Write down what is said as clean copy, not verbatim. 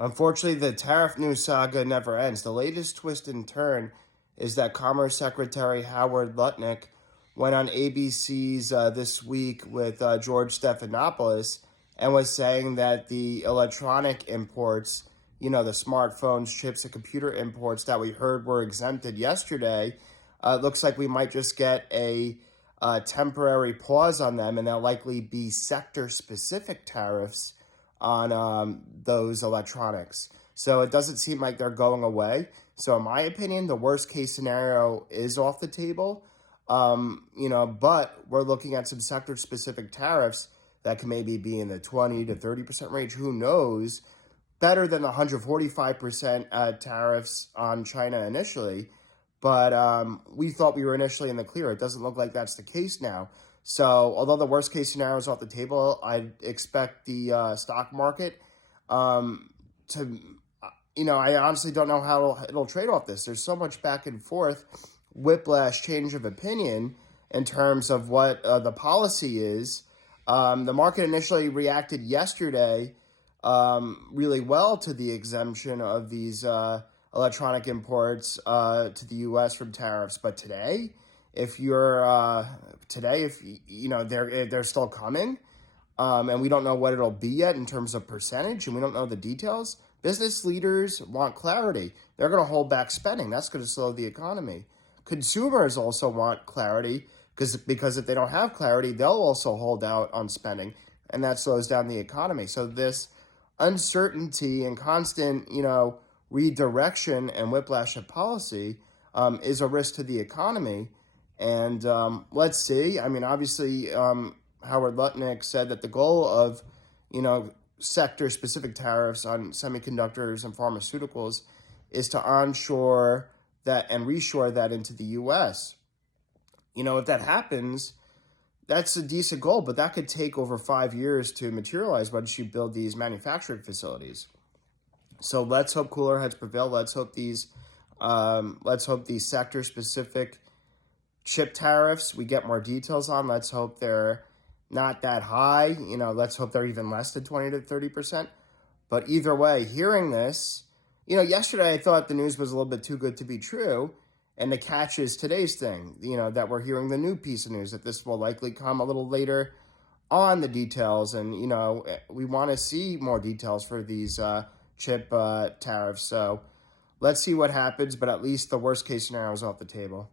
Unfortunately, the tariff news saga never ends. The latest twist and turn is that Commerce Secretary Howard Lutnick went on ABC's This Week with George Stephanopoulos and was saying that the electronic imports, the smartphones, chips, and computer imports that we heard were exempted yesterday, looks like we might just get a temporary pause on them, and there'll likely be sector-specific tariffs on those electronics. So it doesn't seem like they're going away. So in my opinion, the worst case scenario is off the table. But we're looking at some sector specific tariffs that can maybe be in the 20 to 30% range. Who knows? Better than the 145% tariffs on China initially. But we thought we were initially in the clear. It doesn't look like that's the case now. So although the worst case scenario is off the table, I expect the stock market I honestly don't know how it'll trade off this. There's so much back and forth, whiplash, change of opinion in terms of what the policy is. The market initially reacted yesterday really well to the exemption of these electronic imports to the U.S. from tariffs. But today, if they're still coming, and we don't know what it'll be yet in terms of percentage, and we don't know the details. Business leaders want clarity. They're going to hold back spending. That's going to slow the economy. Consumers also want clarity because if they don't have clarity, they'll also hold out on spending, and that slows down the economy. So this uncertainty and constant, redirection and whiplash of policy is a risk to the economy. And let's see. I mean, obviously, Howard Lutnick said that the goal of, sector-specific tariffs on semiconductors and pharmaceuticals is to onshore that and reshore that into the U.S. If that happens, that's a decent goal, but that could take over 5 years to materialize once you build these manufacturing facilities. So let's hope cooler heads prevail. Let's hope these sector-specific chip tariffs we get more details on. Let's hope they're not that high. Let's hope they're even less than 20 to 30%. But either way, hearing this, yesterday I thought the news was a little bit too good to be true. And the catch is today's thing, that we're hearing the new piece of news that this will likely come a little later on the details. And, we want to see more details for these chip tariffs. So let's see what happens. But at least the worst case scenario is off the table.